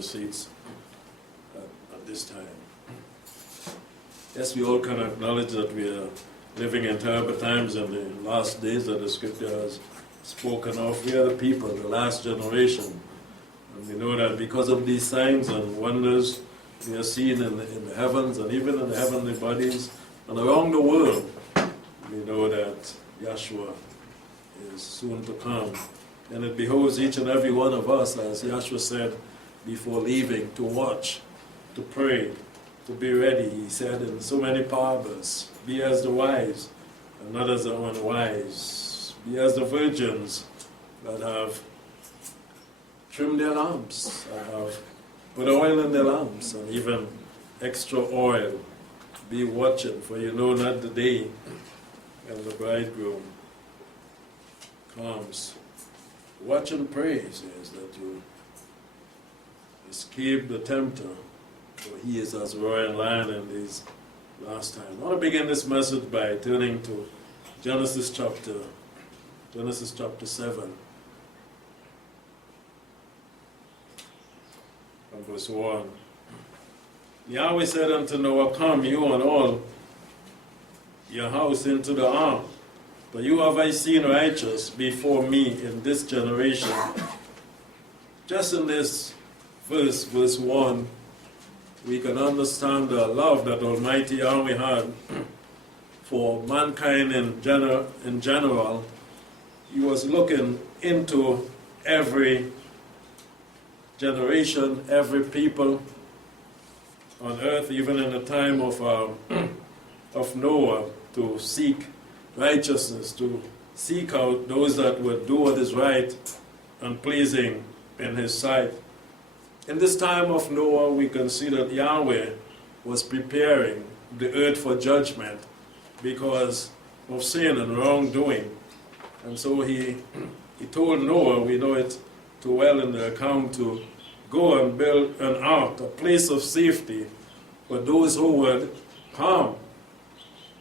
the seats at this time. Yes, we all can acknowledge that we are living in terrible times in the last days that the scripture has spoken of. We are the people, the last generation. And we know that because of these signs and wonders we are seeing in the heavens and even in the heavenly bodies and around the world, we know that Yahshua is soon to come. And it behoves each and every one of us, as Yahshua said before leaving, to watch, to pray, to be ready. He said in so many parables, be as the wise and not as the unwise. Be as the virgins that have trimmed their lamps, that have put oil in their lamps, and even extra oil. Be watching, for you know not the day when the bridegroom comes. Watch and pray, says, that you escape the tempter, for he is as a roaring lion in these last times. I want to begin this message by turning to Genesis chapter 7, and verse 1. Yahweh said unto Noah, come, you and all your house into the ark, for you have I seen righteous before me in this generation. Just in this verse 1, we can understand the love that Almighty Yahweh had for mankind in general. He was looking into every generation, every people on earth, even in the time of Noah, to seek righteousness, to seek out those that would do what is right and pleasing in his sight. In this time of Noah, we can see that Yahweh was preparing the earth for judgment because of sin and wrongdoing. And so he told Noah, we know it too well in the account, to go and build an ark, a place of safety for those who would come,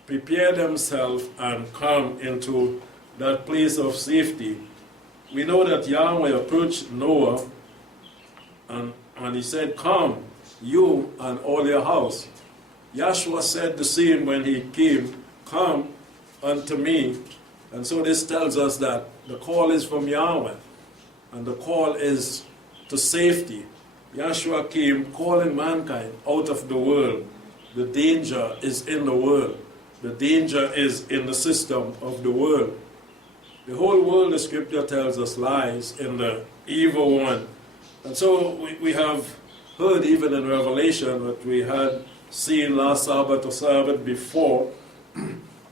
prepare themselves and come into that place of safety. We know that Yahweh approached Noah and he said, come, you and all your house. Yahshua said the same when he came, come unto me. And so this tells us that the call is from Yahweh, and the call is to safety. Yahshua came calling mankind out of the world. The danger is in the world. The danger is in the system of the world. The whole world, the scripture tells us, lies in the evil one. And so we have heard even in Revelation what we had seen last Sabbath or Sabbath before,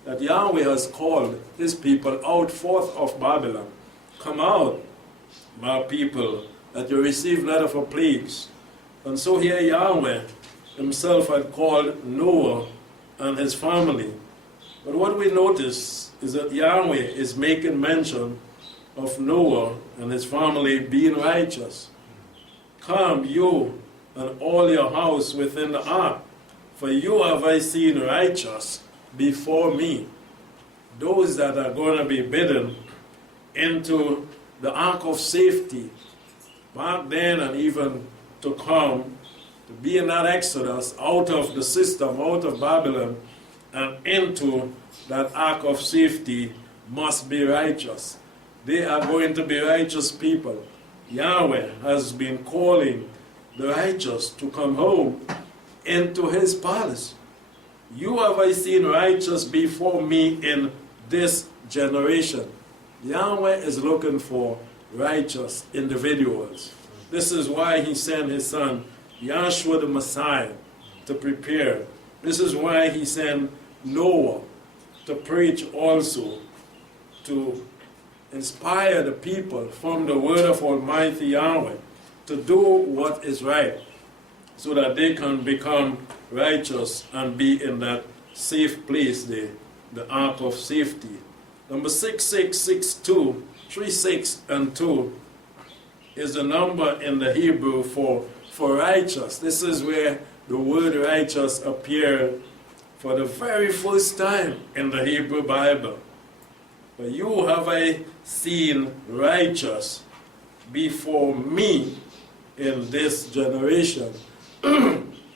that Yahweh has called his people out forth of Babylon. Come out, my people, that you receive not of a plagues. And so here Yahweh himself had called Noah and his family. But what we notice is that Yahweh is making mention of Noah and his family being righteous. Come, you and all your house within the ark, for you have I seen righteous before me. Those that are going to be bidden into the ark of safety, back then and even to come, to be in that exodus out of the system, out of Babylon, and into that ark of safety, must be righteous. They are going to be righteous people. Yahweh has been calling the righteous to come home into his palace. You have I seen righteous before me in this generation. Yahweh is looking for righteous individuals. This is why he sent his son, Yahshua the Messiah, to prepare. This is why he sent Noah to preach also, to inspire the people from the word of Almighty Yahweh to do what is right, so that they can become righteous and be in that safe place, the ark of safety. Number 6662, 36 and 2 is the number in the Hebrew for righteous. This is where the word righteous appeared for the very first time in the Hebrew Bible. For you have I seen righteous before me in this generation.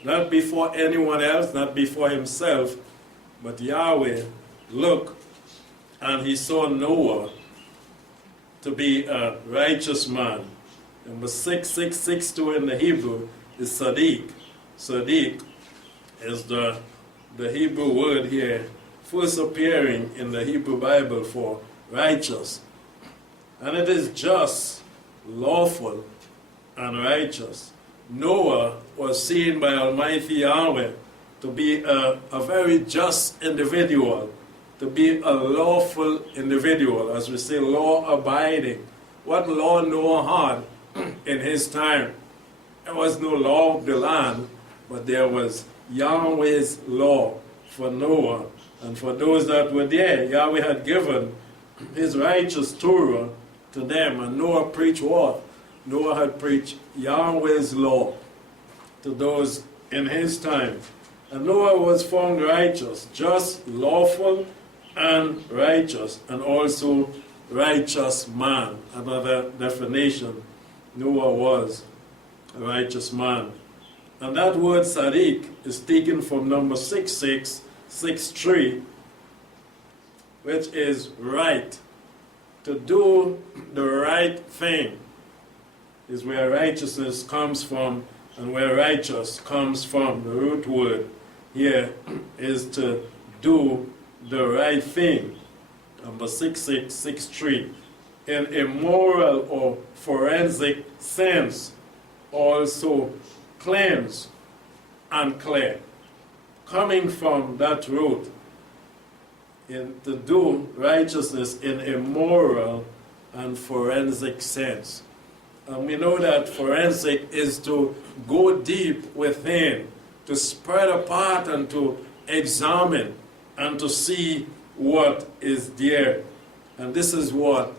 Not before anyone else, not before himself, but Yahweh looked and he saw Noah to be a righteous man. Number 6662 in the Hebrew is Sadiq. Sadiq is the Hebrew word here, first appearing in the Hebrew Bible for righteous. And it is just, lawful, and righteous. Noah was seen by Almighty Yahweh to be a very just individual, to be a lawful individual, as we say, law-abiding. What law Noah had in his time? There was no law of the land, but there was Yahweh's law for Noah. And for those that were there, Yahweh had given his righteous Torah to them. And Noah preached what? Noah had preached Yahweh's law to those in his time. And Noah was found righteous, just, lawful, and righteous, and also righteous man. Another definition, Noah was a righteous man. And that word Sadiq is taken from number 6663, which is right. To do the right thing is where righteousness comes from, and where righteous comes from. The root word here is to do the right thing. Number 6663. In a moral or forensic sense, also cleanse and clear. Coming from that root, to do righteousness in a moral and forensic sense. And we know that forensic is to go deep within, to spread apart and to examine and to see what is there. And this is what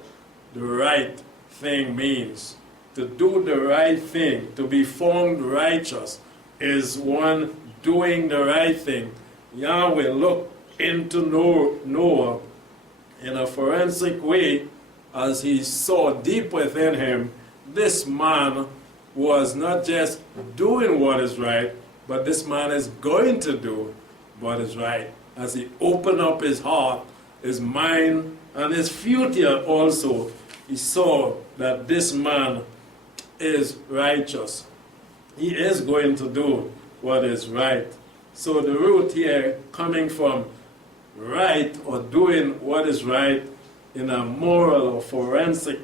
the right thing means. To do the right thing, to be found righteous, is one doing the right thing. Yahweh looked into Noah in a forensic way as he saw deep within him. This man was not just doing what is right, but this man is going to do what is right. As he opened up his heart, his mind, and his future also, he saw that this man is righteous. He is going to do what is right. So the root here, coming from right or doing what is right in a moral or forensic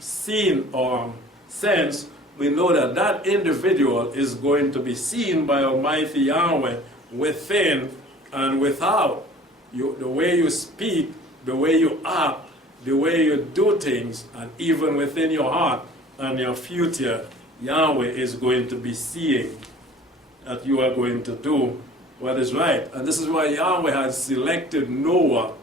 scene or sense, we know that that individual is going to be seen by Almighty Yahweh within and without. The way you speak, the way you act, the way you do things, and even within your heart and your future, Yahweh is going to be seeing that you are going to do what is right. And this is why Yahweh has selected Noah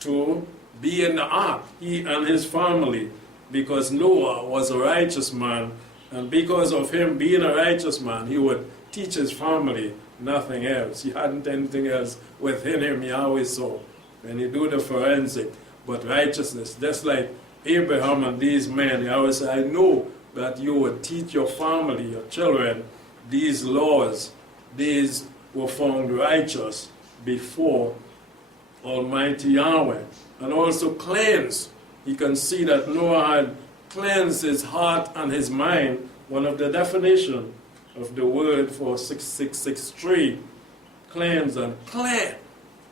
to be in the ark, he and his family, because Noah was a righteous man, and because of him being a righteous man, he would teach his family nothing else. He hadn't anything else within him, Yahweh saw. When you do the forensic, but righteousness, just like Abraham and these men, Yahweh said, I know that you would teach your family, your children, these laws. These were found righteous before Almighty Yahweh. And also cleanse. You can see that Noah had cleansed his heart and his mind. One of the definitions of the word for 6663, cleanse and clear.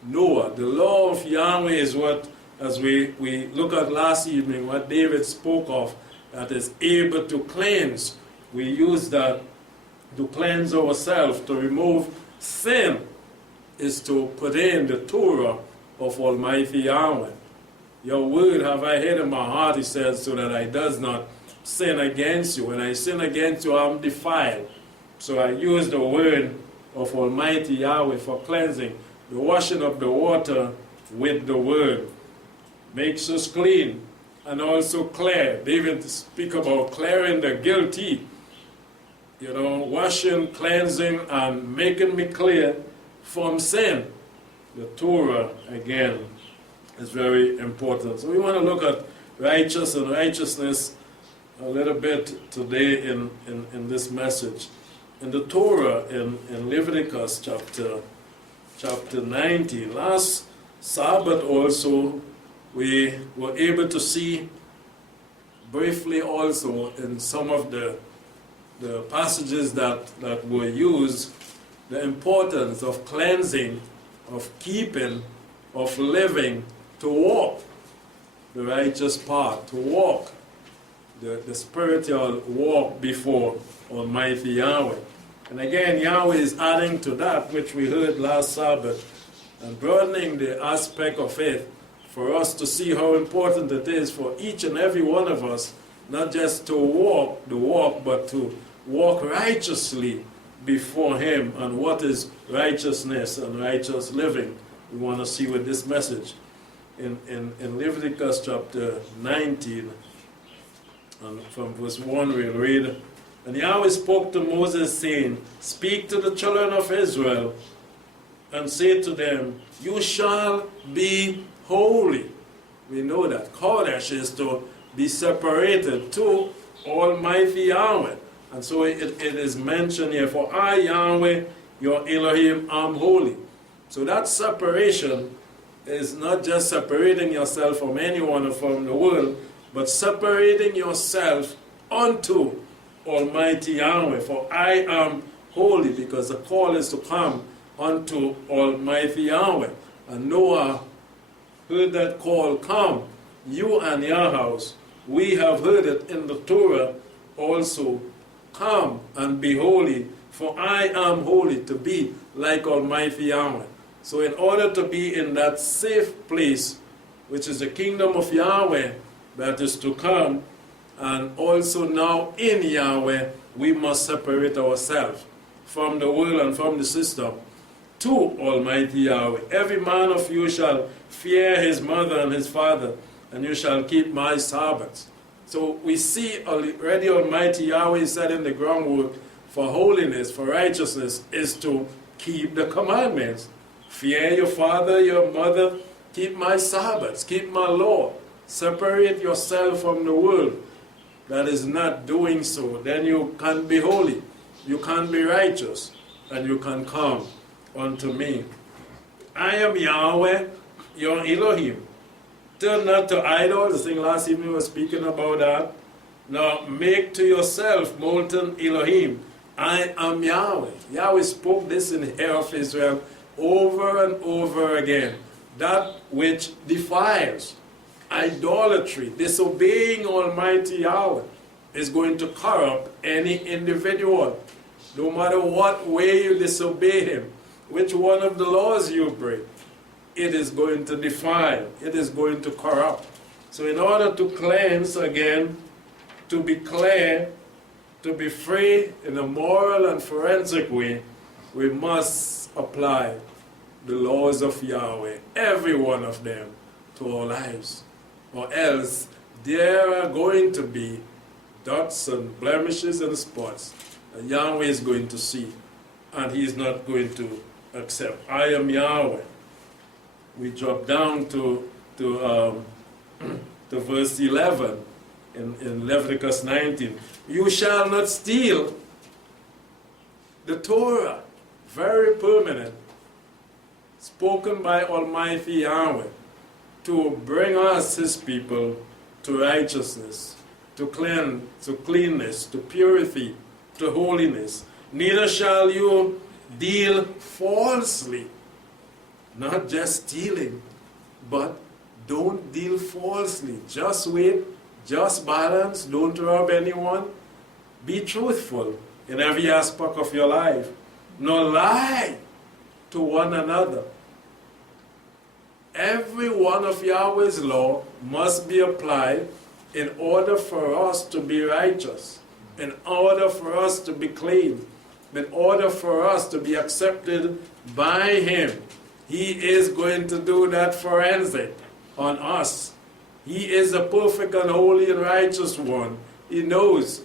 Noah, the law of Yahweh is what, as we look at last evening, what David spoke of, that is able to cleanse. We use that to cleanse ourselves, to remove sin, is to put in the Torah of Almighty Yahweh. Your word have I hid in my heart, he says, so that I does not sin against you. When I sin against you, I'm defiled. So I use the word of Almighty Yahweh for cleansing, the washing of the water with the word. Makes us clean and also clear. David speak about clearing the guilty. You know, washing, cleansing, and making me clear from sin. The Torah, again, is very important. So we want to look at righteous and righteousness a little bit today in this message. In the Torah, in Leviticus chapter 19, last Sabbath also, we were able to see briefly also in some of the passages that were used, the importance of cleansing, of keeping, of living, to walk the righteous path, to walk the spiritual walk before Almighty Yahweh. And again, Yahweh is adding to that which we heard last Sabbath and broadening the aspect of it for us to see how important it is for each and every one of us, not just to walk the walk, but to walk righteously before Him. And what is righteousness and righteous living? We want to see with this message. In Leviticus chapter 19, and from verse 1 we'll read, "And Yahweh spoke to Moses, saying, Speak to the children of Israel, and say to them, You shall be holy." We know that Kodesh is to be separated to Almighty Yahweh. And so it is mentioned here, "For I, Yahweh, your Elohim, am holy." So that separation is not just separating yourself from anyone or from the world, but separating yourself unto Almighty Yahweh. "For I am holy," because the call is to come unto Almighty Yahweh. And Noah heard that call, "Come, you and your house." We have heard it in the Torah also, "Come and be holy, for I am holy," to be like Almighty Yahweh. So in order to be in that safe place, which is the kingdom of Yahweh that is to come, and also now in Yahweh, we must separate ourselves from the world and from the system to Almighty Yahweh. "Every man of you shall fear his mother and his father, and you shall keep my Sabbaths." So we see already Almighty Yahweh said in the groundwork for holiness, for righteousness, is to keep the commandments. Fear your father, your mother, keep my Sabbaths, keep my law. Separate yourself from the world that is not doing so. Then you can be holy, you can be righteous, and you can come unto me. "I am Yahweh, your Elohim. Turn not to idols." I think last evening we were speaking about that. "Now make to yourself molten Elohim. I am Yahweh." Yahweh spoke this in the ear of Israel over and over again. That which defiles, idolatry, disobeying Almighty Yahweh, is going to corrupt any individual. No matter what way you disobey Him, which one of the laws you break, it is going to defile, it is going to corrupt. So in order to cleanse again, to be clear, to be free in a moral and forensic way, we must apply the laws of Yahweh, every one of them, to our lives. Or else there are going to be dots and blemishes and spots that Yahweh is going to see, and He is not going to accept. "I am Yahweh." We drop down to verse 11 in Leviticus 19. "You shall not steal." The Torah, very permanent, spoken by Almighty Yahweh to bring us, His people, to righteousness, to cleanness, to purity, to holiness. "Neither shall you deal falsely." Not just stealing, but don't deal falsely. Just wait, just balance, don't rob anyone. Be truthful in every aspect of your life. Nor lie to one another. Every one of Yahweh's law must be applied in order for us to be righteous, in order for us to be clean, in order for us to be accepted by Him. He is going to do that forensic on us. He is the perfect and holy and righteous one. He knows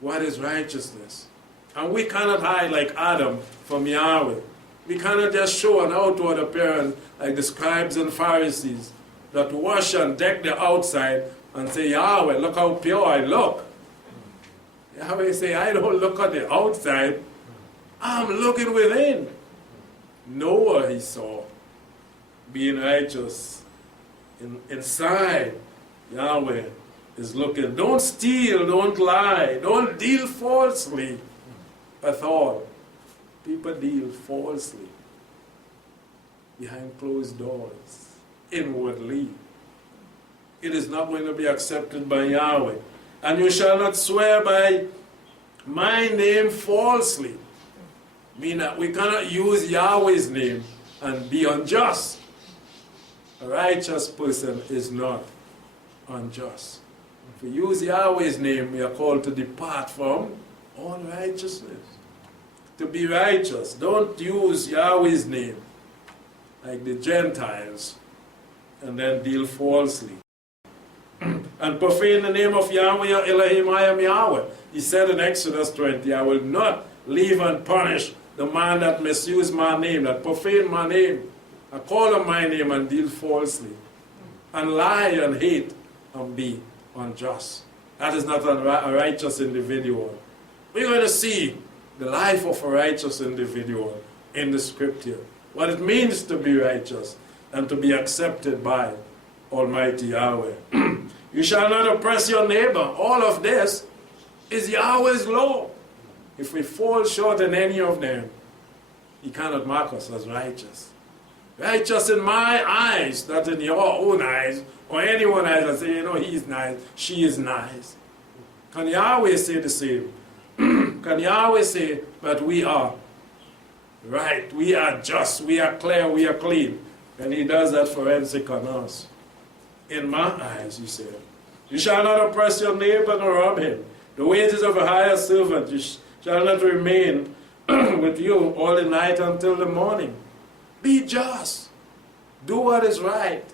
what is righteousness. And we cannot hide like Adam from Yahweh. We cannot just show an outward appearance like the scribes and Pharisees that wash and deck the outside, and say, Yahweh, look how pure I look. Yahweh say, I don't look at the outside. I'm looking within. Noah, he saw, being righteous. Inside, Yahweh is looking. Don't steal, don't lie, don't deal falsely at all. People deal falsely behind closed doors, inwardly. It is not going to be accepted by Yahweh. And you shall not swear by my name falsely. Meaning that we cannot use Yahweh's name and be unjust. A righteous person is not unjust. If we use Yahweh's name, we are called to depart from unrighteousness. To be righteous, don't use Yahweh's name like the Gentiles and then deal falsely. And profane the name of Yahweh your Elohim, I am Yahweh. He said in Exodus 20, I will not leave unpunished the man that misuse my name, that profane my name, and call on my name and deal falsely, and lie and hate and be unjust. That is not a righteous individual. We're going to see the life of a righteous individual in the scripture, what it means to be righteous and to be accepted by Almighty Yahweh. You shall not oppress your neighbor. All of this is Yahweh's law. If we fall short in any of them, He cannot mark us as righteous. Righteous in my eyes, not in your own eyes, or anyone's eyes that say, you know, he's nice, she is nice. Can Yahweh say the same? Can Yahweh say that we are right, we are just, we are clear, we are clean? And He does that forensic on us. In my eyes, He said, you shall not oppress your neighbor nor rob him. The wages of a hired servant shall not remain with you all the night until the morning. Be just. Do what is right.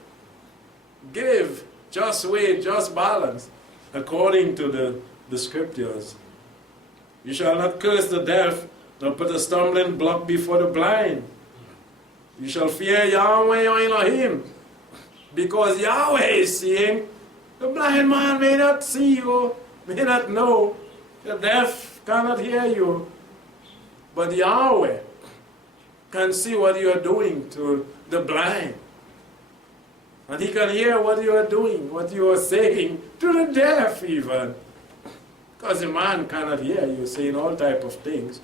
Give just weight, just balance, according to the scriptures. You shall not curse the deaf, nor put a stumbling block before the blind. You shall fear Yahweh your Elohim, because Yahweh is seeing. The blind man may not see you, may not know. The deaf cannot hear you. But Yahweh can see what you are doing to the blind. And He can hear what you are doing, what you are saying to the deaf even. Because the man cannot hear you saying all type of things,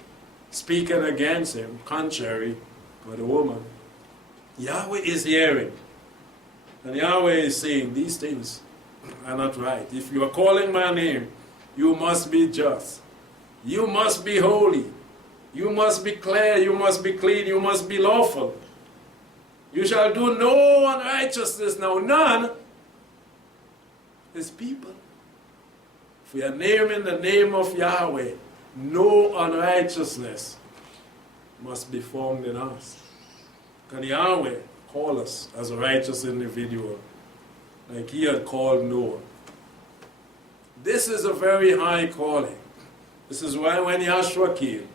speaking against him, contrary to the woman. Yahweh is hearing. And Yahweh is saying these things are not right. If you are calling my name, you must be just. You must be holy. You must be clear. You must be clean. You must be lawful. You shall do no unrighteousness. Now none is people. If we are naming the name of Yahweh, no unrighteousness must be formed in us. Can Yahweh call us as a righteous individual, like He had called Noah? This is a very high calling. This is why when Yahshua came,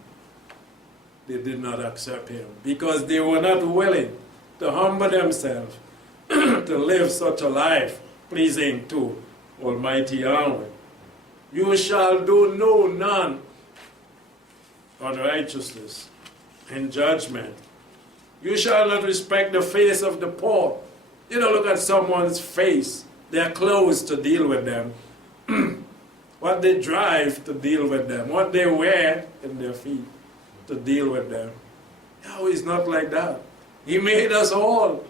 they did not accept Him, because they were not willing to humble themselves to live such a life pleasing to Almighty Yahweh. You shall do none unrighteousness in judgment. You shall not respect the face of the poor. You don't look at someone's face, their clothes to deal with them, what they drive to deal with them, what they wear in their feet to deal with them. No, He's not like that. He made us all.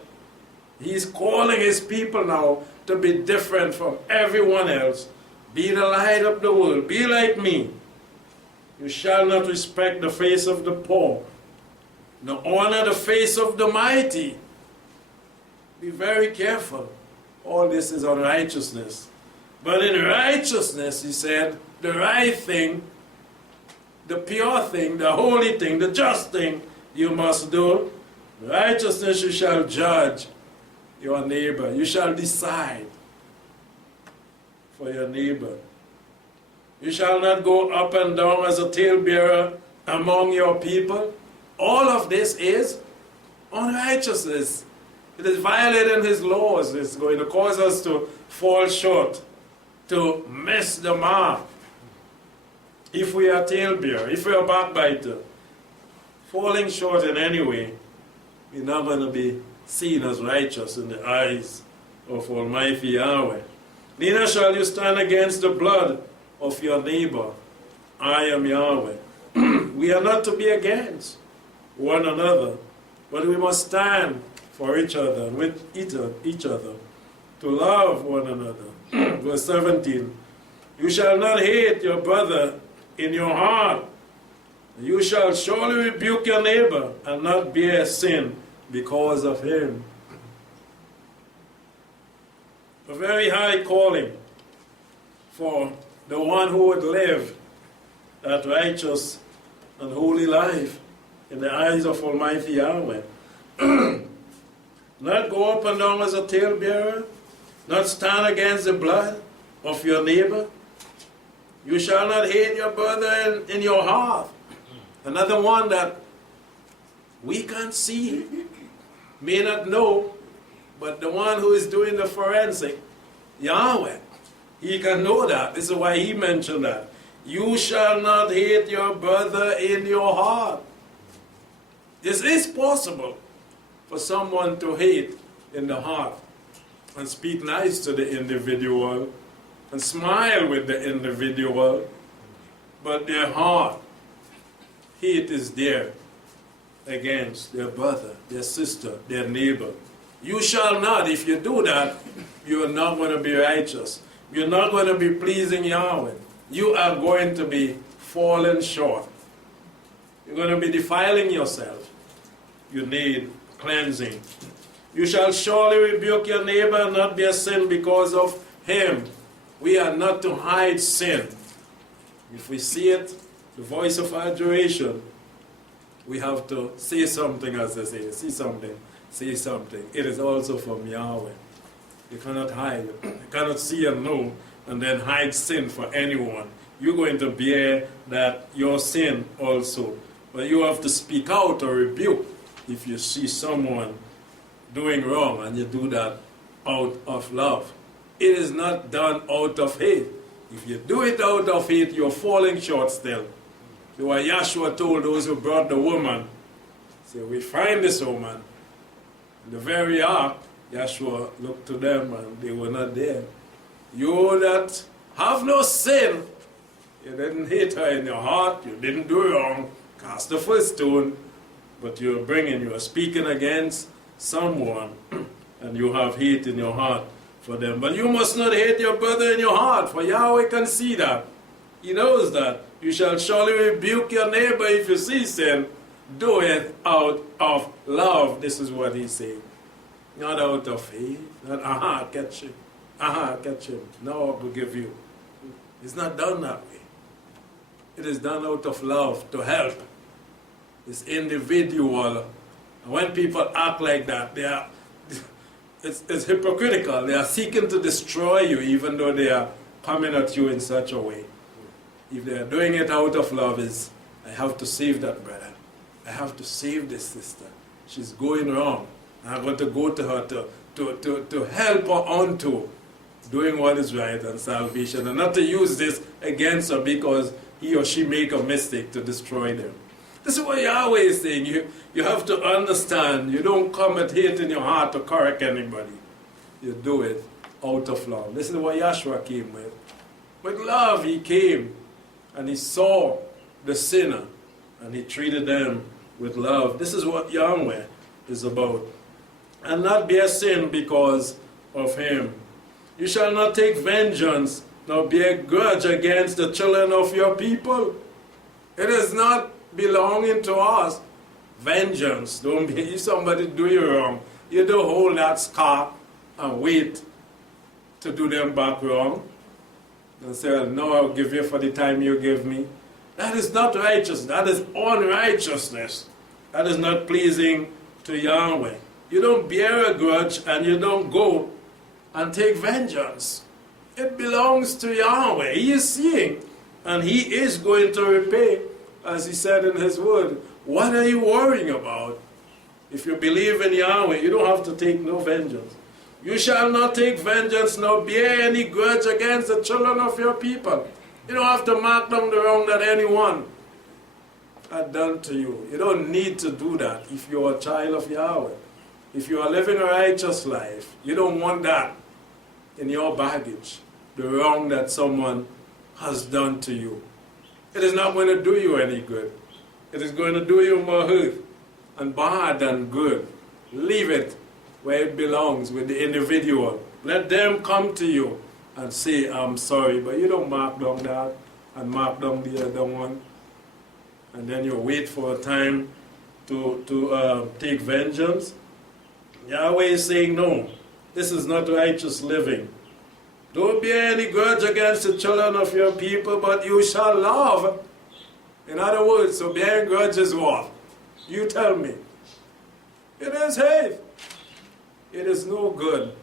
He's calling His people now to be different from everyone else. Be the light of the world. Be like me. You shall not respect the face of the poor, nor honor the face of the mighty. Be very careful. All this is unrighteousness. But in righteousness, He said, the right thing, the pure thing, the holy thing, the just thing you must do. Righteousness, you shall judge your neighbor. You shall decide for your neighbor. You shall not go up and down as a talebearer among your people. All of this is unrighteousness. It is violating His laws. It's going to cause us to fall short to miss the mark. If we are talebearer, if we are backbiter, falling short in any way, we're not going to be seen as righteous in the eyes of Almighty Yahweh. Neither shall you stand against the blood of your neighbor. I am Yahweh. We are not to be against one another, but we must stand for each other, with each other, to love one another. Verse 17, you shall not hate your brother in your heart. You shall surely rebuke your neighbor and not bear sin because of him. A very high calling for the one who would live that righteous and holy life in the eyes of Almighty Yahweh. Not go up and down as a talebearer, not stand against the blood of your neighbor. You shall not hate your brother in your heart. Another one that we can't see, may not know, but the one who is doing the forensic, Yahweh, he can know that. This is why he mentioned that. You shall not hate your brother in your heart. This is possible for someone to hate in the heart and speak nice to the individual and smile with the individual, but their heart, hate is there against their brother, their sister, their neighbor. You shall not. If you do that, you are not going to be righteous. You're not going to be pleasing Yahweh. You are going to be falling short. You're going to be defiling yourself. You need cleansing. You shall surely rebuke your neighbor and not bear sin because of him. We are not to hide sin. If we see it, the voice of adoration, we have to say something, as they say. See something, say something. It is also from Yahweh. You cannot hide. You cannot see and know and then hide sin for anyone. You're going to bear that your sin also. But you have to speak out or rebuke if you see someone doing wrong and you do that out of love. It is not done out of hate. If you do it out of hate, you're falling short still. So what Yahshua told those who brought the woman, say, we find this woman. In the very ark, Yahshua looked to them and they were not there. You that have no sin, you didn't hate her in your heart, you didn't do wrong, cast the first stone, but you are speaking against someone and you have hate in your heart for them. But you must not hate your brother in your heart, for Yahweh can see that. He knows that. You shall surely rebuke your neighbor if you see sin. Do it out of love. This is what he's saying. Not out of hate. Not, catch him. Catch him. No, I will give you. It's not done that way. It is done out of love, to help. It's individual. And when people act like that, it's hypocritical. They are seeking to destroy you, even though they are coming at you in such a way. If they are doing it out of love, I have to save that brother. I have to save this sister. She's going wrong. I'm going to go to her to help her onto doing what is right and salvation, and not to use this against her because he or she make a mistake to destroy them. This is what Yahweh is saying. You have to understand, you don't come at hate in your heart to correct anybody. You do it out of love. This is what Yahshua came with. With love he came, and he saw the sinner, and he treated them with love. This is what Yahweh is about. And not bear sin because of him. You shall not take vengeance, nor bear grudge against the children of your people. It is not belonging to us. Vengeance. Don't be, if somebody do you wrong, you don't hold that scar and wait to do them back wrong. And say, well, no, I'll give you for the time you give me. That is not righteous. That is unrighteousness. That is not pleasing to Yahweh. You don't bear a grudge and you don't go and take vengeance. It belongs to Yahweh. He is seeing, and he is going to repay, as he said in his word. What are you worrying about? If you believe in Yahweh, you don't have to take no vengeance. You shall not take vengeance nor bear any grudge against the children of your people. You don't have to mark down the wrong that anyone had done to you. You don't need to do that if you're a child of Yahweh. If you are living a righteous life, you don't want that in your baggage, the wrong that someone has done to you. It is not going to do you any good. It is going to do you more hurt and bad than good. Leave it where it belongs with the individual. Let them come to you and say, I'm sorry, but you don't mark down that and mark down the other one. And then you wait for a time to take vengeance. Yahweh is saying, no, this is not righteous living. Don't bear any grudge against the children of your people, but you shall love. In other words, so bearing grudges what? You tell me. It is hate. It is no good.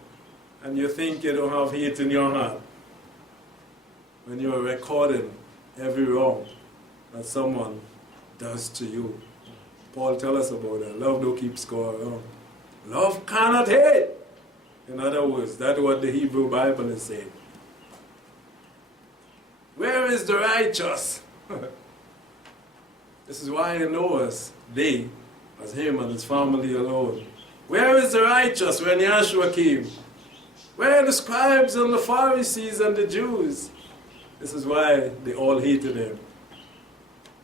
And you think you don't have hate in your heart. When you're recording every wrong that someone does to you. Paul tells us about that. Love don't keep score wrong. Love cannot hate. In other words, that's what the Hebrew Bible is saying. Where is the righteous? This is why in Noah's day, as him and his family alone. Where is the righteous when Yahshua came? Where are the scribes and the Pharisees and the Jews? This is why they all hated him.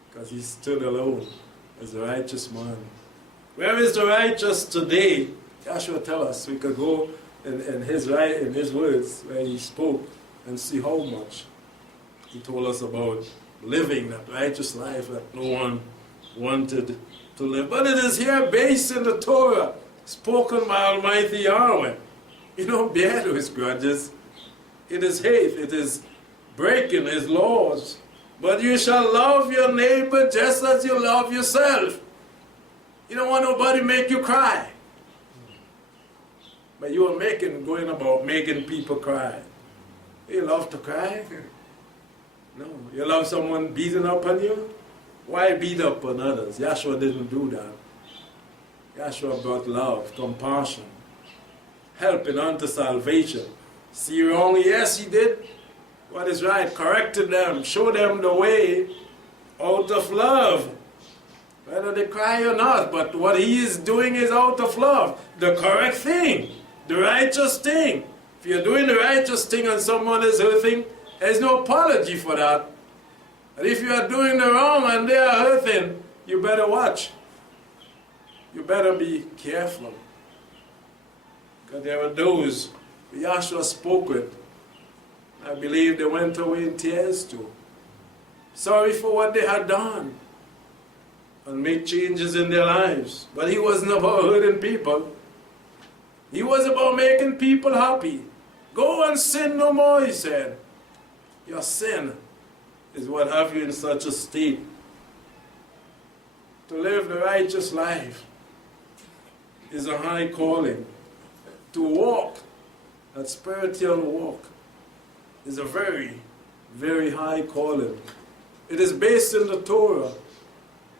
Because he stood alone as a righteous man. Where is the righteous today? Yahshua tells us we could go in his words where he spoke and see how much he told us about living that righteous life that no one wanted to live. But it is here based in the Torah, spoken by Almighty Yahweh. You don't bear those grudges. It is hate. It is breaking his laws. But you shall love your neighbor just as you love yourself. You don't want nobody to make you cry. But you are going about making people cry. You love to cry? No. You love someone beating up on you? Why beat up on others? Yahshua didn't do that. Yahshua brought love, compassion, helping unto salvation. See wrong? Yes, he did what is right. Corrected them. Showed them the way out of love. Whether they cry or not. But what he is doing is out of love. The correct thing. The righteous thing. If you're doing the righteous thing and someone is hurting, there's no apology for that. And if you are doing the wrong and they are hurting, you better watch. You better be careful. Because there were those Yahshua spoke with. I believe they went away in tears too. Sorry for what they had done. And made changes in their lives. But he wasn't about hurting people. He was about making people happy. Go and sin no more, he said. Your sin is what have you in such a state. To live the righteous life is a high calling. To walk, that spiritual walk, is a very, very high calling. It is based in the Torah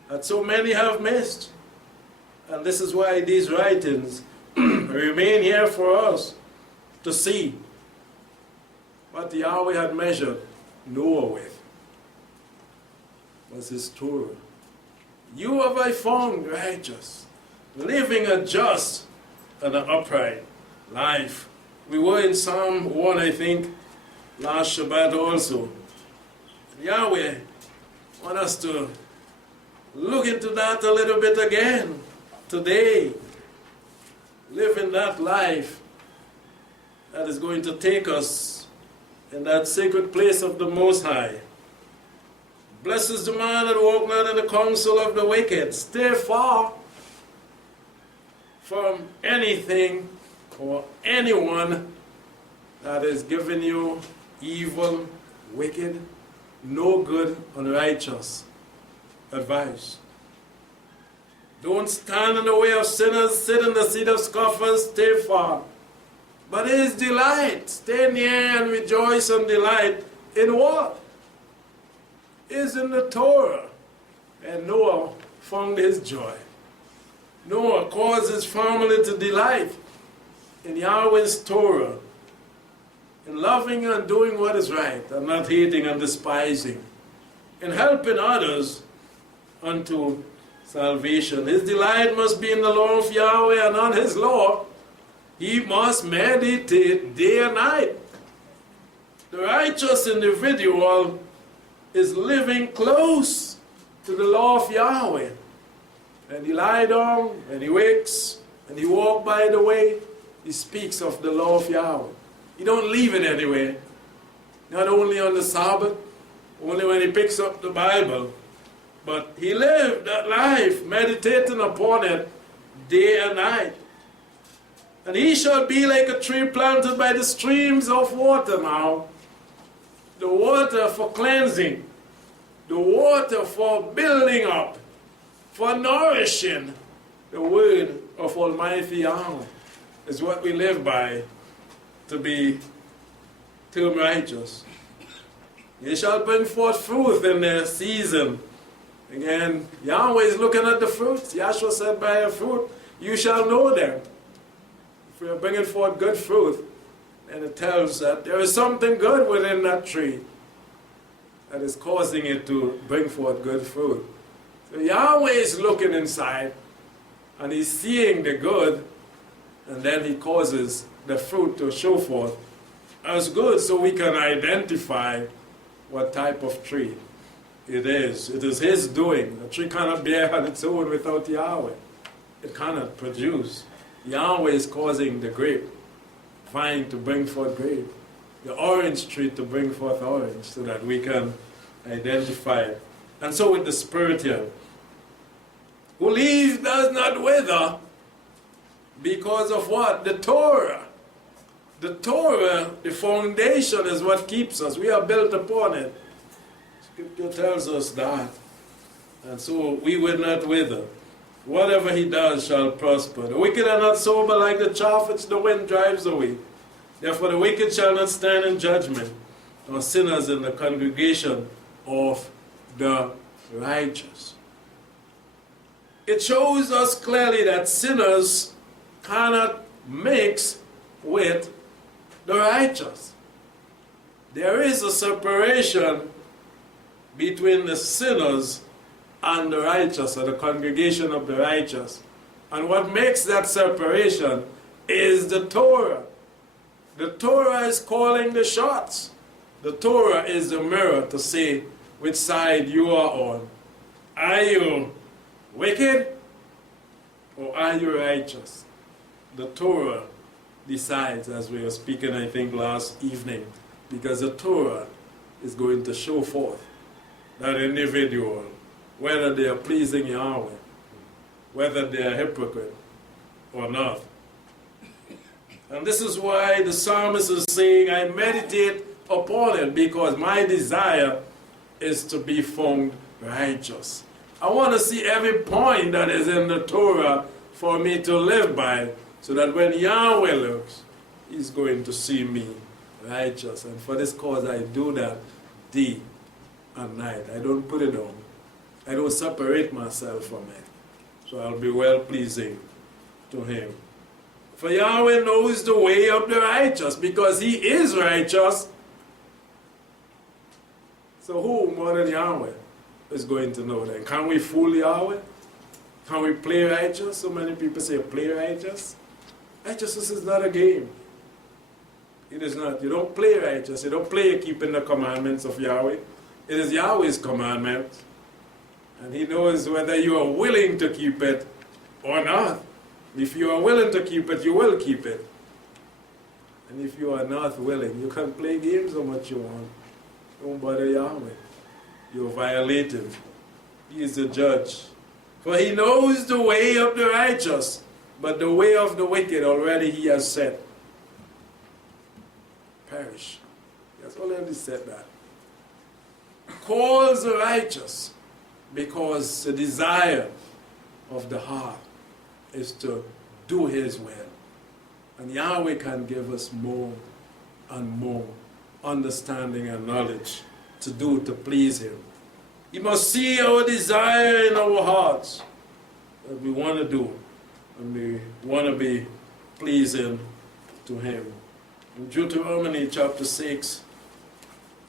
that so many have missed. And this is why these writings remain here for us to see what Yahweh had measured Noah with. Was his Torah. You have I found righteous, living a just and an upright life. We were in Psalm 1, I think, last Shabbat also. Yahweh wants us to look into that a little bit again today. Living that life that is going to take us in that sacred place of the Most High. Blessed is the man that walk not in the counsel of the wicked. Stay far from anything or anyone that is giving you evil, wicked, no good, unrighteous advice. Don't stand in the way of sinners, sit in the seat of scoffers, stay far. But his delight, stay near and rejoice and delight in what? Is in the Torah. And Noah found his joy. Noah caused his family to delight in Yahweh's Torah, in loving and doing what is right, and not hating and despising, in helping others unto salvation. His delight must be in the law of Yahweh, and on his law he must meditate day and night. The righteous individual is living close to the law of Yahweh. And he lie down, and he wakes, and he walk by the way, he speaks of the law of Yahweh. He don't leave it anywhere. Not only on the Sabbath, only when he picks up the Bible, but he lived that life, meditating upon it day and night. And he shall be like a tree planted by the streams of water now. The water for cleansing, the water for building up, for nourishing. The word of Almighty Yahweh is what we live by to be termed righteous. They shall bring forth fruit in their season. Again, Yahweh is looking at the fruits. Yahshua said, by a fruit you shall know them. If we are bringing forth good fruit, and it tells that there is something good within that tree that is causing it to bring forth good fruit. So Yahweh is looking inside, and he's seeing the good, and then he causes the fruit to show forth as good, so we can identify what type of tree it is. It is his doing. A tree cannot bear on its own without Yahweh. It cannot produce. Yahweh is causing the grape vine to bring forth grape, the orange tree to bring forth orange, so that we can identify it. And so with the Spirit here, who leaves does not wither, because of what? The Torah. The Torah, the foundation, is what keeps us. We are built upon it. Scripture tells us that. And so we will not wither. Whatever he does shall prosper. The wicked are not sober like the chaff which the wind drives away. Therefore the wicked shall not stand in judgment, nor sinners in the congregation of the righteous. It shows us clearly that sinners cannot mix with the righteous. There is a separation between the sinners and the righteous, or the congregation of the righteous. And what makes that separation is the Torah. The Torah is calling the shots. The Torah is the mirror to say which side you are on. Are you wicked, or are you righteous? The Torah decides, as we were speaking, I think, last evening, because the Torah is going to show forth that individual, whether they are pleasing Yahweh, whether they are hypocrite or not. And this is why the psalmist is saying, I meditate upon it, because my desire is to be found righteous. I want to see every point that is in the Torah for me to live by, so that when Yahweh looks, he's going to see me righteous. And for this cause, I do that day and night. I don't put it on. I don't separate myself from it. So I'll be well-pleasing to him. For Yahweh knows the way of the righteous, because he is righteous. So who more than Yahweh is going to know that? Can we fool Yahweh? Can we play righteous? So many people say play righteous. Righteousness is not a game. It is not. You don't play righteous. You don't play keeping the commandments of Yahweh. It is Yahweh's commandment. And he knows whether you are willing to keep it or not. If you are willing to keep it, you will keep it. And if you are not willing, you can play games how much you want. Don't bother Yahweh. You're violating. He is the judge. For he knows the way of the righteous, but the way of the wicked already he has said. Perish. He has already said that. Calls the righteous, because the desire of the heart is to do his will. And Yahweh can give us more and more understanding and knowledge to do to please him. He must see our desire in our hearts that we want to do, and we want to be pleasing to him. In Deuteronomy chapter 6,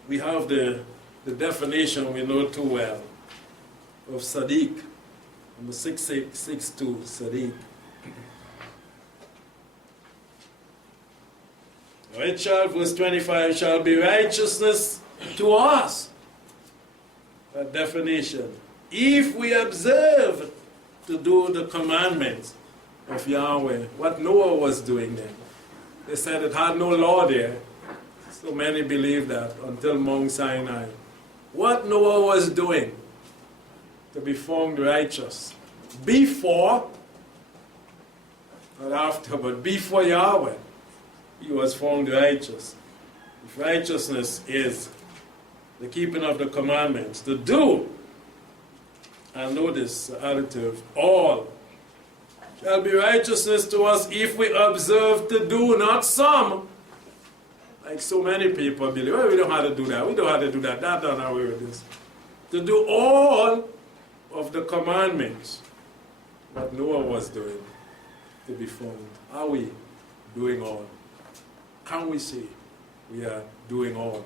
we have the definition we know too well of Sadiq. Number 662, Sadiq. It shall, verse 25, shall be righteousness to us. That definition. If we observe to do the commandments of Yahweh, what Noah was doing then. They said it had no law there. So many believe that until Mount Sinai. What Noah was doing to be found righteous before, not after, but before Yahweh, he was found righteous. If righteousness is the keeping of the commandments, the do, and notice the adjective, all, shall be righteousness to us if we observe to do, not some. Like so many people believe, well, we don't have to do that, we don't have to do that, that done away with this. To do all of the commandments, what Noah was doing, to be found. Are we doing all? Can we say we are doing all?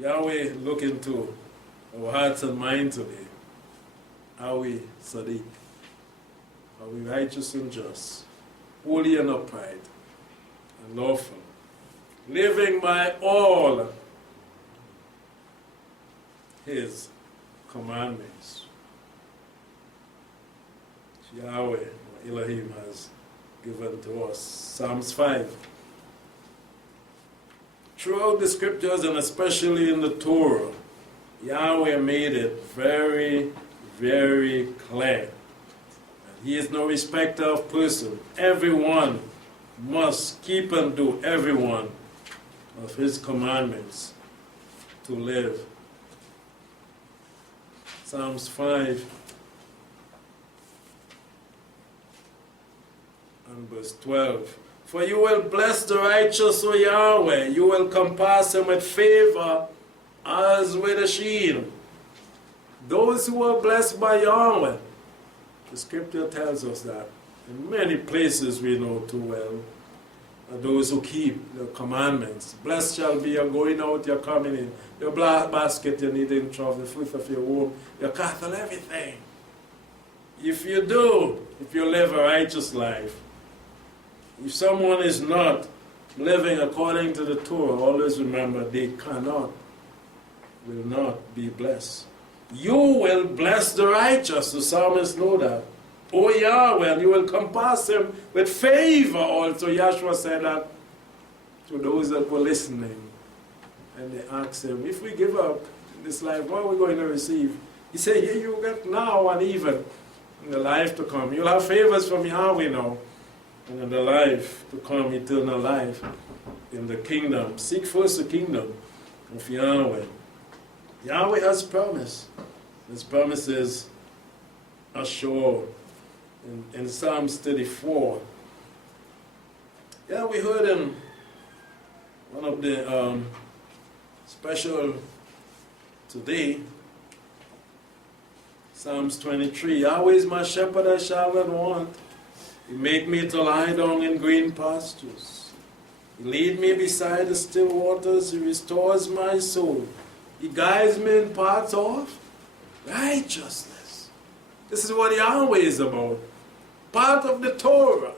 Yahweh, look into our hearts and minds today. Are we Sadiq? Are we righteous and just, holy and upright, and lawful, living by all his commandments? Yahweh, Elohim, has given to us. Psalms 5. Throughout the scriptures, and especially in the Torah, Yahweh made it very, very clear that he is no respecter of person. Everyone must keep and do every one of his commandments to live. Psalms 5 and verse 12. For you will bless the righteous, O Yahweh. You will compass him with favor as with a shield. Those who are blessed by Yahweh, the scripture tells us that. In many places we know too well, are those who keep the commandments. Blessed shall be your going out, your coming in, your basket, your kneading trough, the fruit of your womb, your cattle, everything. If you do, if you live a righteous life, if someone is not living according to the Torah, always remember they will not be blessed. You will bless the righteous, the psalmist know that. O Yahweh, and you will compass him with favor also. Yahshua said that to those that were listening. And they asked him, if we give up in this life, what are we going to receive? He said, here you get now and even in the life to come. You'll have favors from Yahweh now. And in the life to come, eternal life in the kingdom. Seek first the kingdom of Yahweh. Yahweh has promised. His promises are sure. In Psalms 34. Yeah, we heard in one of the special today, Psalms 23. Yahweh is my shepherd, I shall not want. He make me to lie down in green pastures. He lead me beside the still waters. He restores my soul. He guides me in paths of righteousness. This is what Yahweh is about. Part of the Torah.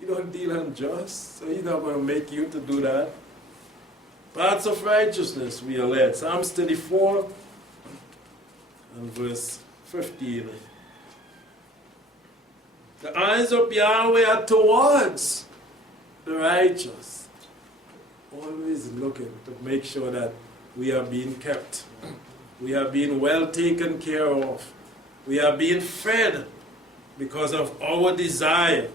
You don't deal unjust, so he's not going to make you to do that. Paths of righteousness we are led. Psalms 34 and verse 15. The eyes of Yahweh are towards the righteous. Always looking to make sure that we are being kept. We are being well taken care of. We are being fed because of our desire.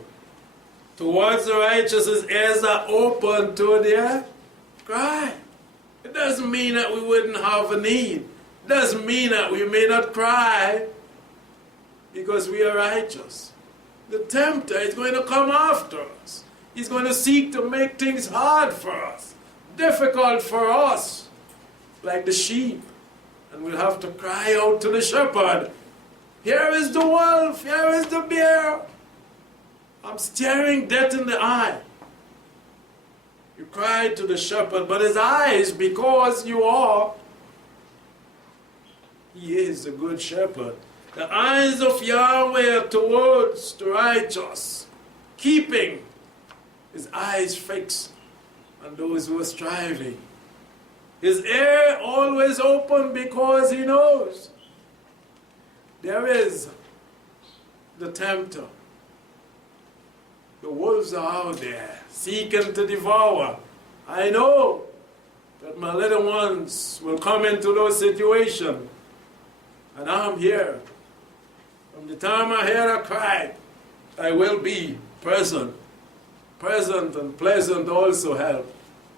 Towards the righteous, his ears are open to their cry. It doesn't mean that we wouldn't have a need. It doesn't mean that we may not cry because we are righteous. The tempter is going to come after us. He's going to seek to make things hard for us, difficult for us, like the sheep. And we'll have to cry out to the shepherd, here is the wolf, here is the bear. I'm staring death in the eye. You cried to the shepherd, but his eyes, because you are, he is the good shepherd. The eyes of Yahweh are towards the righteous, keeping his eyes fixed on those who are striving. His ear always open because he knows there is the tempter. The wolves are out there seeking to devour. I know that my little ones will come into those situations, and I'm here. From the time I hear a cry, I will be present. Present and pleasant also help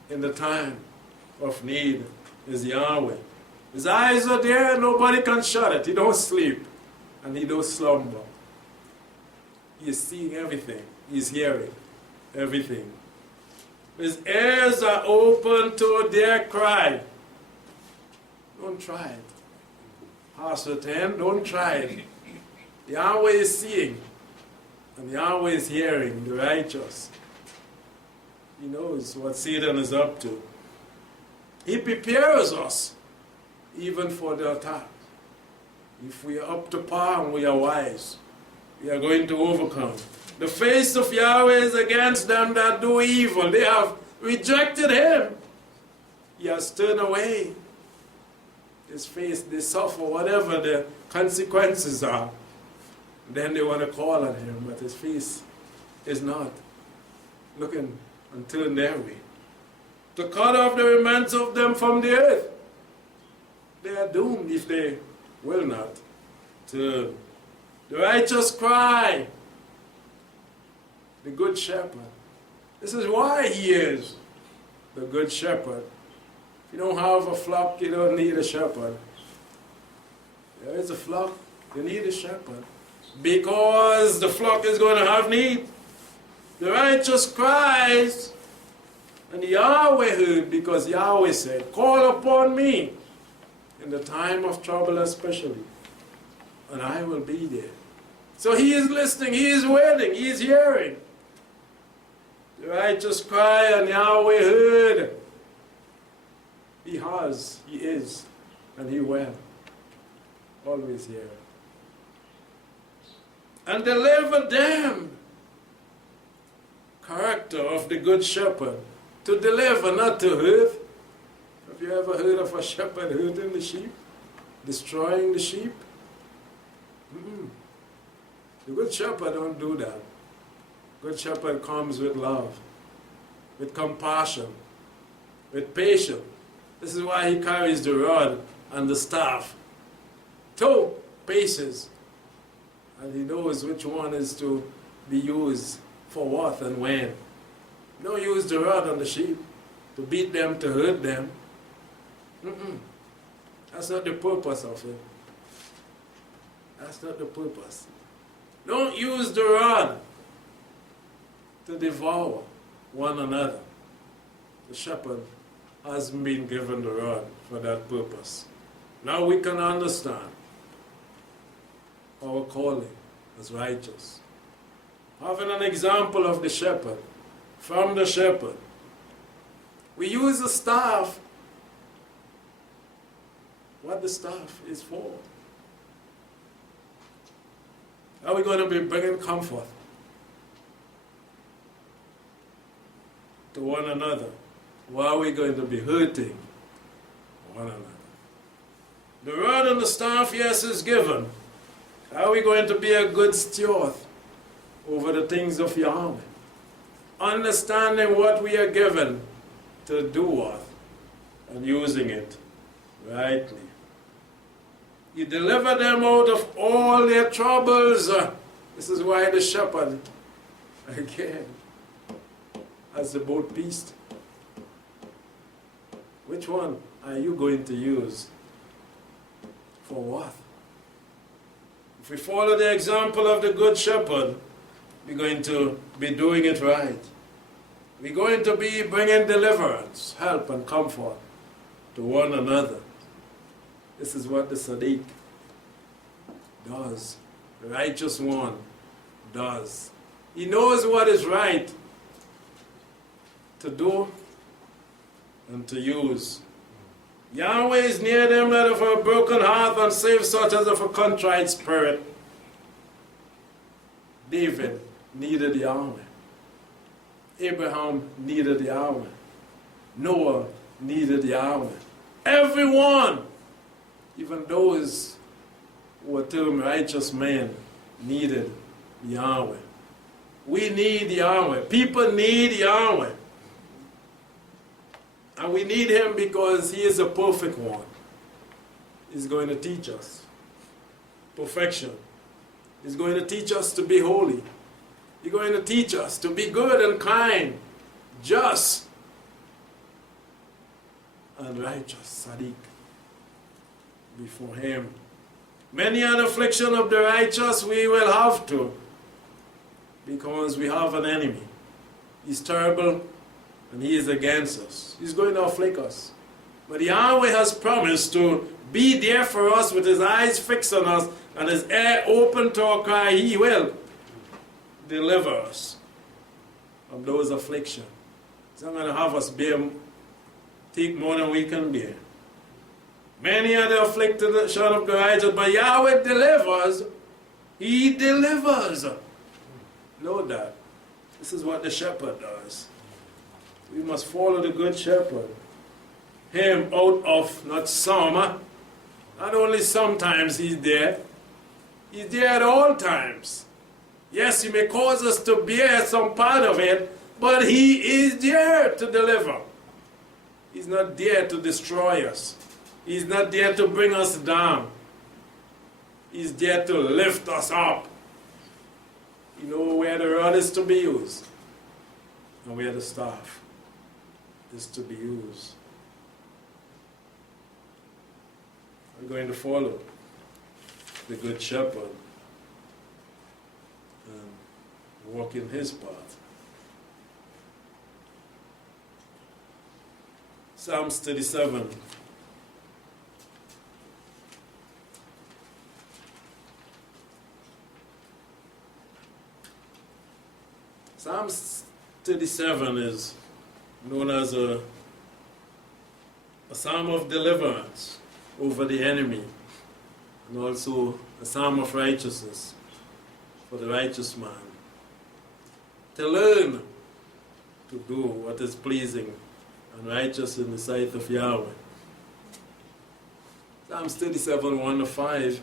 in the time of need is Yahweh. His eyes are there, nobody can shut it. He don't sleep and he don't slumber. He is seeing everything. He is hearing everything. His ears are open to their cry. Don't try it. Pastor 10, don't try it. Yahweh is seeing and Yahweh is hearing the righteous. He knows what Satan is up to. He prepares us even for the attack. If we are up to par and we are wise, we are going to overcome. The face of Yahweh is against them that do evil. They have rejected him. He has turned away his face. They suffer whatever the consequences are. Then they want to call on him, but his face is not looking until their way. To cut off the remains of them from the earth. They are doomed if they will not turn. The righteous cry, the good shepherd. This is why he is the good shepherd. If you don't have a flock, you don't need a shepherd. There is a flock, you need a shepherd. Because the flock is going to have need. The righteous cries, and Yahweh heard, because Yahweh said, call upon me in the time of trouble especially, and I will be there. So he is listening, he is waiting, he is hearing. The righteous cry, and Yahweh heard. He has, he is, and he will. Always here. And deliver them. Character of the good shepherd. To deliver, not to hurt. Have you ever heard of a shepherd hurting the sheep? Destroying the sheep? The good shepherd don't do that. Good shepherd comes with love, with compassion, with patience. This is why he carries the rod and the staff. 2 paces. And he knows which one is to be used for what and when. Don't use the rod on the sheep to beat them, to hurt them. That's not the purpose of it. That's not the purpose. Don't use the rod to devour one another. The shepherd hasn't been given the rod for that purpose. Now we can understand our calling as righteous. Having an example of the shepherd, from the shepherd. We use the staff. What the staff is for. Are we going to be bringing comfort to one another? Or are we going to be hurting one another? The rod and the staff, yes, is given. Are we going to be a good steward over the things of Yahweh? Understanding what we are given to do with and using it rightly. You deliver them out of all their troubles. This is why the shepherd, again, has the both beast. Which one are you going to use? For what? If we follow the example of the good shepherd, we're going to be doing it right. We're going to be bringing deliverance, help, and comfort to one another. This is what the Sadiq does. The righteous one does. He knows what is right to do, and to use. Yahweh is near them that have a broken heart and save such as of a contrite spirit. David needed Yahweh. Abraham needed Yahweh. Noah needed Yahweh. Everyone, even those who were termed righteous men, needed Yahweh. We need Yahweh. People need Yahweh. And we need him because he is a perfect one. He's going to teach us perfection. He's going to teach us to be holy. He's going to teach us to be good and kind, just and righteous, Sadiq, before him. Many an affliction of the righteous we will have to, because we have an enemy. He's terrible and he is against us. He's going to afflict us. But Yahweh has promised to be there for us with his eyes fixed on us and his ear open to our cry. He will deliver us from those afflictions. He's not going to have us take more than we can bear. Many are the afflicted of the righteous, but Yahweh delivers. He delivers. Know that. This is what the shepherd does. We must follow the good shepherd. Him out of, not some, not only sometimes he's there. He's there at all times. Yes, he may cause us to bear some part of it, but he is there to deliver. He's not there to destroy us. He's not there to bring us down. He's there to lift us up. You know where the rod is to be used and where the staff is to be used. We're going to follow the good shepherd and walk in his path. Psalms 37. Psalms 37 is known as a psalm of deliverance over the enemy, and also a psalm of righteousness for the righteous man. To learn to do what is pleasing and righteous in the sight of Yahweh. Psalms 37, 1-5.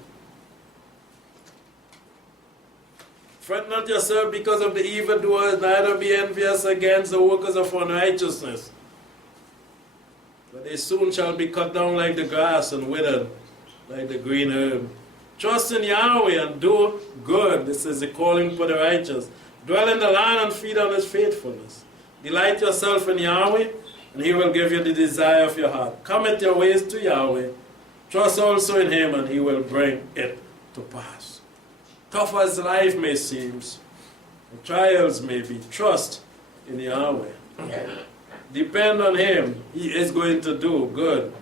Fret not yourself because of the evildoers, neither be envious against the workers of unrighteousness. For they soon shall be cut down like the grass and withered like the green herb. Trust in Yahweh and do good. This is the calling for the righteous. Dwell in the land and feed on his faithfulness. Delight yourself in Yahweh, and he will give you the desire of your heart. Commit your ways to Yahweh. Trust also in him, and he will bring it to pass. Tough as life may seem, and trials may be, trust in Yahweh. Depend on him. He is going to do good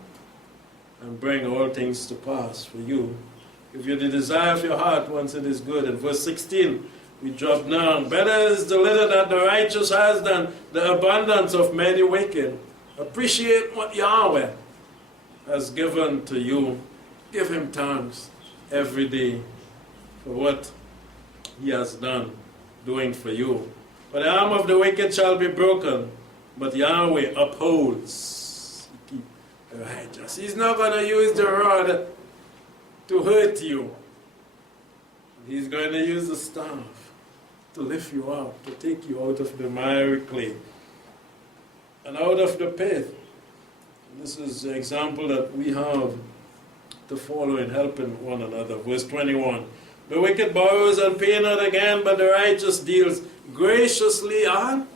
and bring all things to pass for you. Give you the desire of your heart once it is good. In verse 16, we drop down. Better is the little that the righteous has than the abundance of many wicked. Appreciate what Yahweh has given to you. Give him thanks every day for what he has done, doing for you. For the arm of the wicked shall be broken, but Yahweh upholds the righteous. He's not going to use the rod to hurt you. He's going to use the staff to lift you up, to take you out of the miry clay and out of the pit. This is the example that we have to follow in helping one another. Verse 21. The wicked borrows and pay not again, but the righteous deals graciously and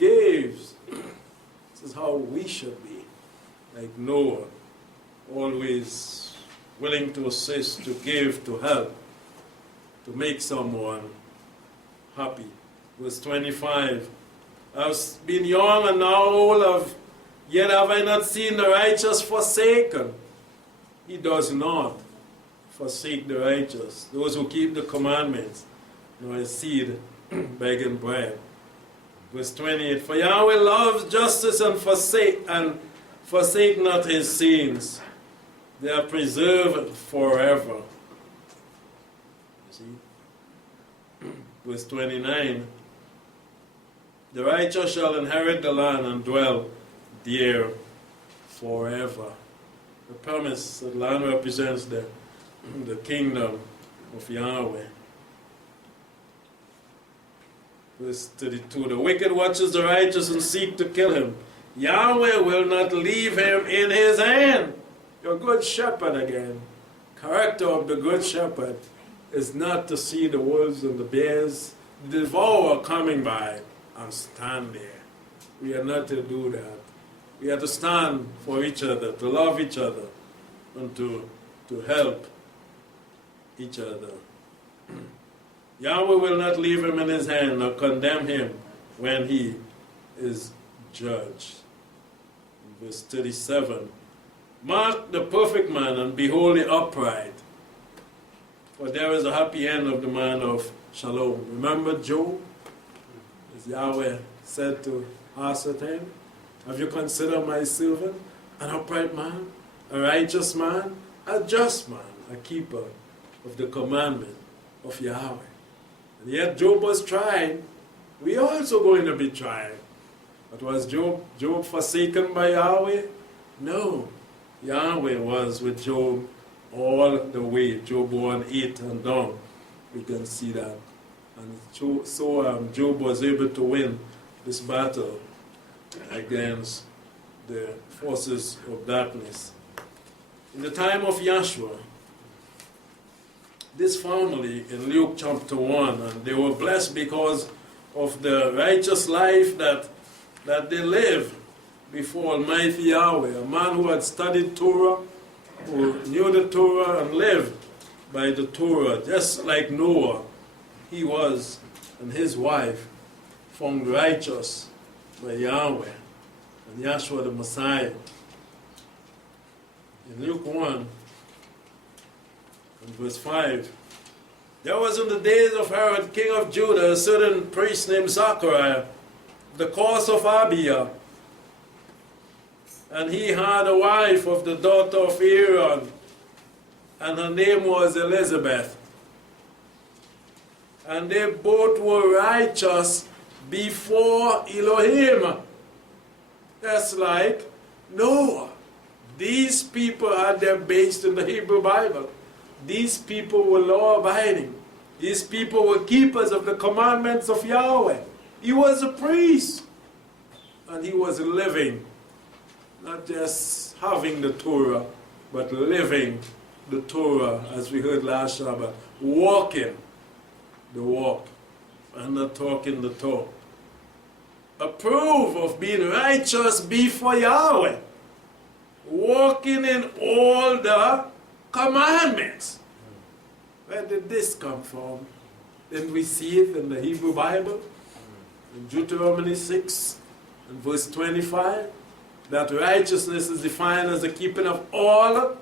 gives. This is how we should be, like Noah, always willing to assist, to give, to help, to make someone happy. Verse 25. I've been young and now old, yet have I not seen the righteous forsaken. He does not forsake the righteous, those who keep the commandments, nor his seed begging bread. Verse 28, for Yahweh loves justice and forsake not his sins. They are preserved forever. See? Verse 29, the righteous shall inherit the land and dwell there forever. The promise, the land represents the kingdom of Yahweh. Verse 32, the wicked watches the righteous and seek to kill him. Yahweh will not leave him in his hand. Your good shepherd again. Character of the good shepherd is not to see the wolves and the bears, the devourer coming by and stand there. We are not to do that. We are to stand for each other, to love each other, and to help each other. Yahweh will not leave him in his hand nor condemn him when he is judged. Verse 37, mark the perfect man and behold the upright, for there is a happy end of the man of Shalom. Remember Job? As Yahweh said to Ascertain, have you considered my servant an upright man, a righteous man, a just man, a keeper of the commandment of Yahweh? And yet Job was tried. We are also going to be tried. But was Job forsaken by Yahweh? No. Yahweh was with Job all the way. Job 1:8 and down. We can see that. And so Job was able to win this battle against the forces of darkness. In the time of Yahshua, this family in Luke chapter 1, and they were blessed because of the righteous life that they lived before Almighty Yahweh. A man who had studied Torah, who knew the Torah and lived by the Torah, just like Noah, he was, and his wife, found righteous by Yahweh and Yahshua the Messiah. In Luke 1, in verse 5, there was in the days of Herod, king of Judah, a certain priest named Zachariah, the course of Abia. And he had a wife of the daughter of Aaron, and her name was Elizabeth. And they both were righteous before Elohim. That's like Noah. These people had them based in the Hebrew Bible. These people were law-abiding. These people were keepers of the commandments of Yahweh. He was a priest. And he was living, not just having the Torah, but living the Torah, as we heard last Shabbat, walking the walk and not talking the talk. A proof of being righteous before Yahweh, walking in all the commandments. Where did this come from? Then we see it in the Hebrew Bible, in Deuteronomy 6 and verse 25, that righteousness is defined as the keeping of all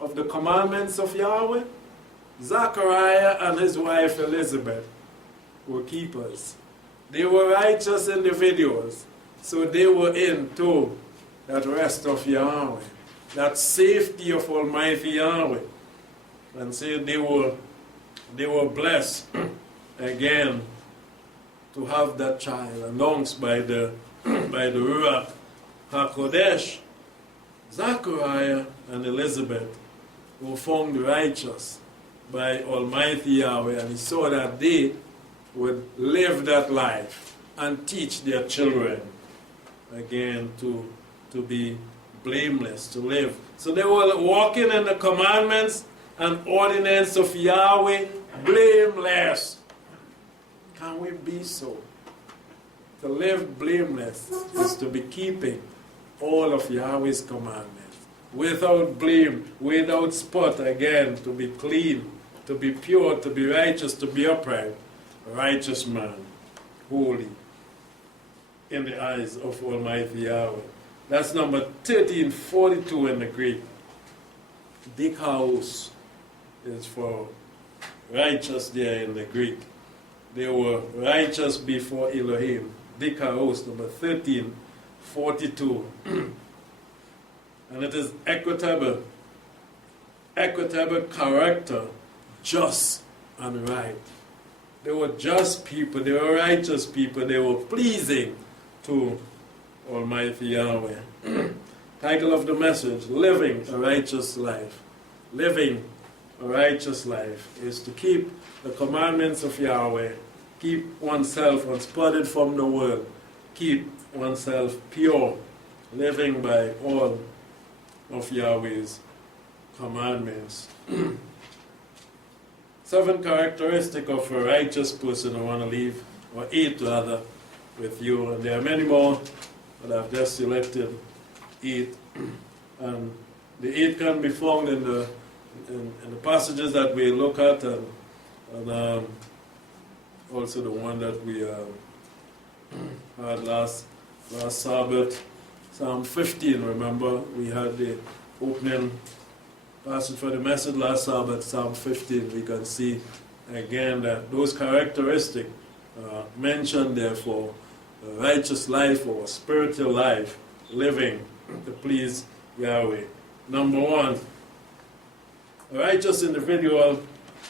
of the commandments of Yahweh. Zachariah and his wife Elizabeth were keepers. They were righteous individuals, so they were into that rest of Yahweh, that safety of Almighty Yahweh. And so they were blessed again to have that child announced by the Ruach HaKodesh. Zachariah and Elizabeth were found righteous by Almighty Yahweh, and he saw that they would live that life and teach their children again to be blameless, to live. So they were walking in the commandments and ordinance of Yahweh, blameless. Can we be so? To live blameless is to be keeping all of Yahweh's commandments, without blame, without spot, again, to be clean, to be pure, to be righteous, to be upright. A righteous man, holy, in the eyes of Almighty Yahweh. That's number 1342 in the Greek. Dikaos is for righteous there in the Greek. They were righteous before Elohim. Dikaos, number 1342. And it is equitable. Equitable character, just and right. They were just people, they were righteous people, they were pleasing to Almighty Yahweh. Title of the message, Living a Righteous Life. Living a righteous life is to keep the commandments of Yahweh, keep oneself unspotted from the world, keep oneself pure, living by all of Yahweh's commandments. 7 characteristics of a righteous person I want to leave, or 8 rather, with you. And there are many more, but I've just selected 8. And the 8 can be found in the passages that we look at, and also the one that we had last Sabbath, Psalm 15. Remember, we had the opening passage for the message last Sabbath, Psalm 15. We can see again that those characteristics mentioned there for a righteous life or a spiritual life, living to please Yahweh. Number 1, a righteous individual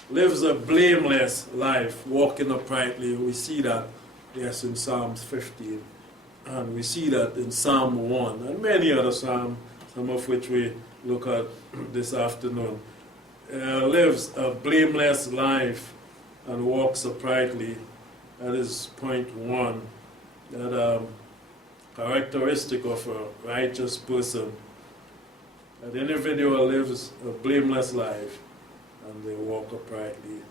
lives a blameless life, walking uprightly. We see that, yes, in Psalms 15. And we see that in Psalm 1 and many other psalms, some of which we look at this afternoon. Lives a blameless life and walks uprightly. That is point 1. That characteristic of a righteous person. That individual lives a blameless life and they walk uprightly.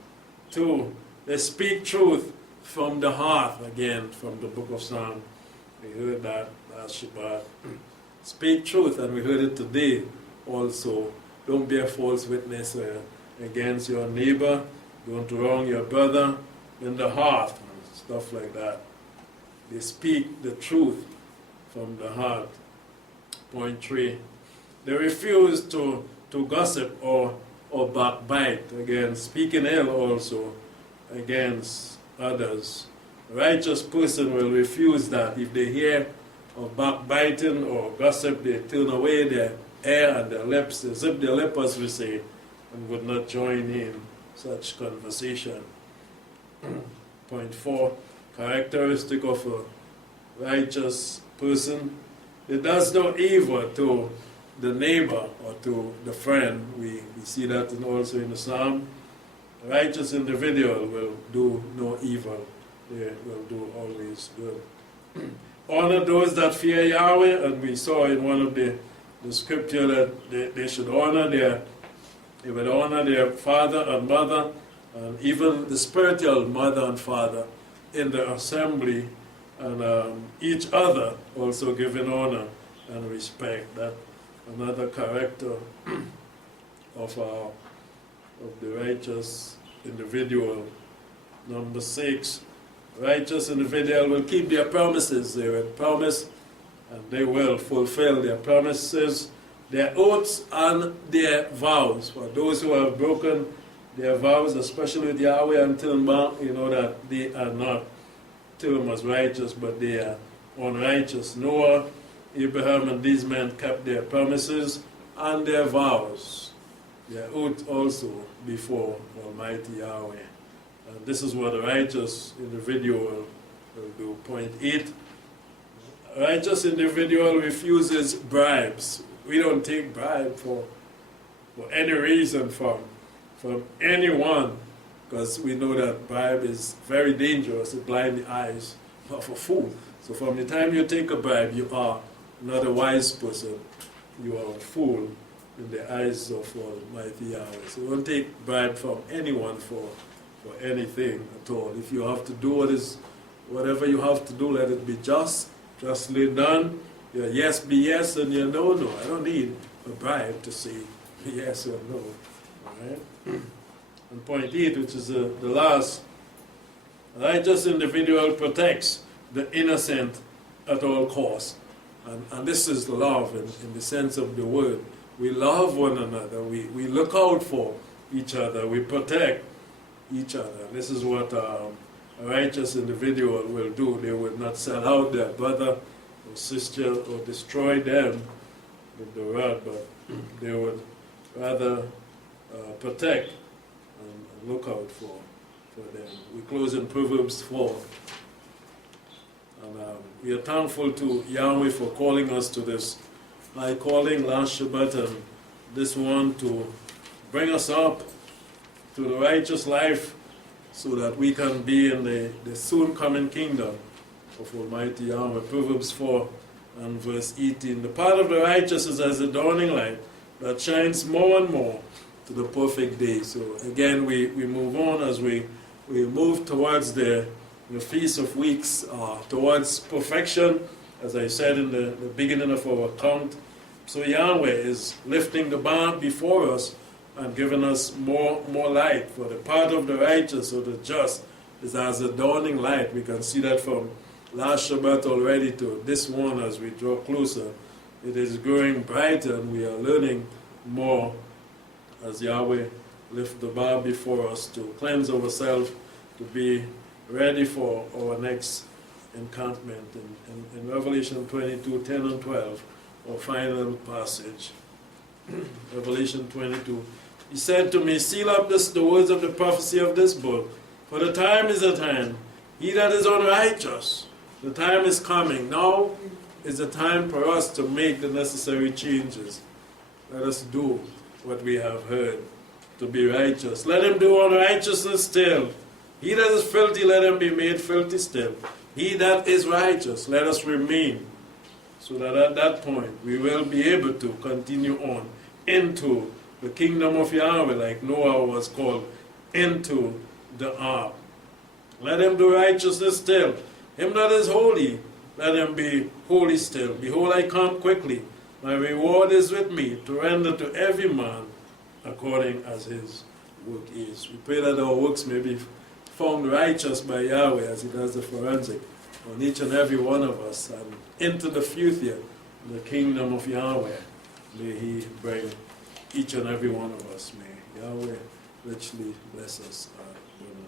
2, they speak truth from the heart, again, from the book of Psalms. We heard that last Shabbat. Speak truth, and we heard it today also. Don't be a false witness against your neighbor. Don't wrong your brother in the heart, and stuff like that. They speak the truth from the heart. Point 3, they refuse to gossip or backbite. Again, speaking ill also against others. A righteous person will refuse that. If they hear of backbiting or gossip, they turn away their hair and their lips, they zip their lips, as we say, and would not join in such conversation. Point 4, characteristic of a righteous person, it does no evil to the neighbor or to the friend. We see that also in the Psalm. A righteous individual will do no evil. They will do always good. Honor those that fear Yahweh, and we saw in one of the scripture that they should honor they would honor their father and mother, and even the spiritual mother and father in the assembly, and each other also giving honor and respect. That another character of the righteous individual. Number 6, righteous individual will keep their promises. They will promise and they will fulfill their promises, their oaths and their vows. For those who have broken their vows, especially with Yahweh, and turned back, you know that they are not termed as righteous, but they are unrighteous. Noah, Abraham, and these men kept their promises and their vows, their oath also before Almighty Yahweh. And this is what a righteous individual will do. Point 8, a righteous individual refuses bribes. We don't take bribe for any reason from anyone, because we know that bribe is very dangerous. It blinds the eyes of a fool. So from the time you take a bribe, you are not a wise person. You are a fool in the eyes of Almighty Yahweh. So don't take bribe from anyone for anything at all. If you have to do whatever you have to do, let it be justly done. Your yes be yes and your no, no. I don't need a bribe to say yes or no. All right? And point 8, which is the last, a righteous individual protects the innocent at all costs. And this is love in the sense of the word. We love one another. We look out for each other. We protect each other. This is what a righteous individual will do. They would not sell out their brother or sister or destroy them with the rod, but they would rather protect and look out for them. We close in Proverbs 4. And we are thankful to Yahweh for calling us to this high calling last Shabbat, and this one to bring us up to the righteous life so that we can be in the soon coming kingdom of Almighty Yahweh. Proverbs 4 and verse 18. The path of the righteous is as a dawning light that shines more and more to the perfect day. So again, we move on as we move towards the Feast of Weeks, towards perfection, as I said in the beginning of our account. So Yahweh is lifting the bar before us and giving us more light. For the path of the righteous or the just is as a dawning light. We can see that from last Shabbat already to this one as we draw closer. It is growing brighter and we are learning more as Yahweh lifts the bar before us to cleanse ourselves, to be ready for our next encampment. In Revelation 22, 10 and 12, our final passage. Revelation 22. He said to me, seal up the words of the prophecy of this book, for the time is at hand. He that is unrighteous, the time is coming. Now is the time for us to make the necessary changes. Let us do what we have heard, to be righteous. Let him do unrighteousness still. He that is filthy, let him be made filthy still. He that is righteous, let us remain, so that at that point we will be able to continue on into the kingdom of Yahweh, like Noah was called into the ark. Let him do righteousness still. Him that is holy, let him be holy still. Behold, I come quickly. My reward is with me, to render to every man according as his work is. We pray that our works may be found righteous by Yahweh as he does the forensic on each and every one of us, and into the future, the kingdom of Yahweh. May he bring each and every one of us. May Yahweh richly bless us abundantly.